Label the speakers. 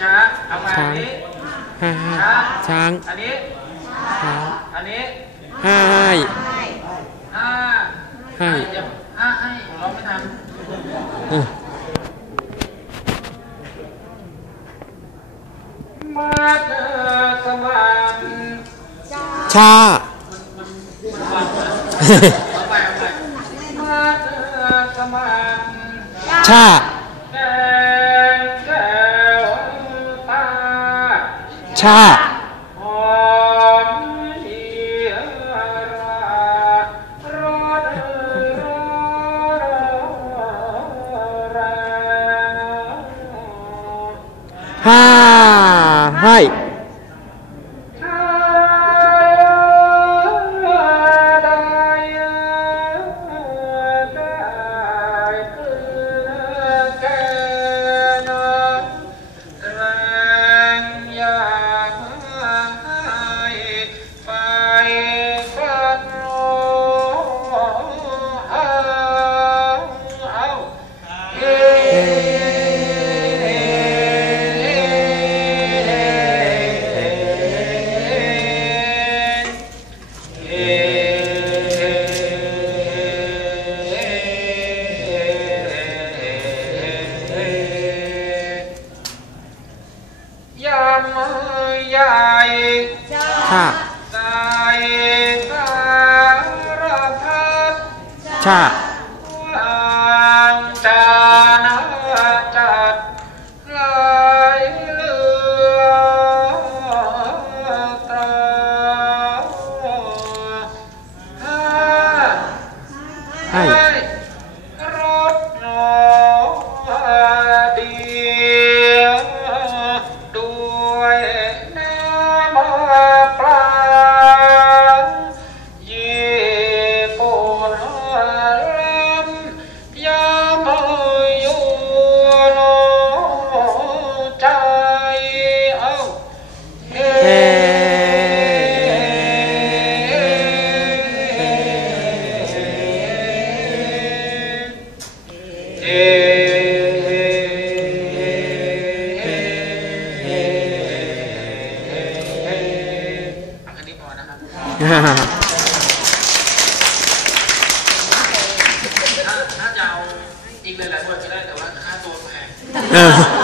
Speaker 1: ช้าง
Speaker 2: อันนี้
Speaker 1: ช้าง
Speaker 2: อันนี้
Speaker 1: ให้
Speaker 2: ห้า
Speaker 1: ให้
Speaker 2: เดี๋ยวห้าให้ร้องไม่ทันมาเจอสมาน
Speaker 1: ชา
Speaker 2: เอาไปเอาไปมาเจอสมาน
Speaker 1: ชา ชา
Speaker 2: ติห้า
Speaker 1: ให้
Speaker 2: ใหญ่
Speaker 1: ชา
Speaker 2: สายสารพัด
Speaker 1: ชา
Speaker 2: ถ้าถ้าจะเอาอีกหลายๆบทก็ได้แต่ว่าค่าตัวแพง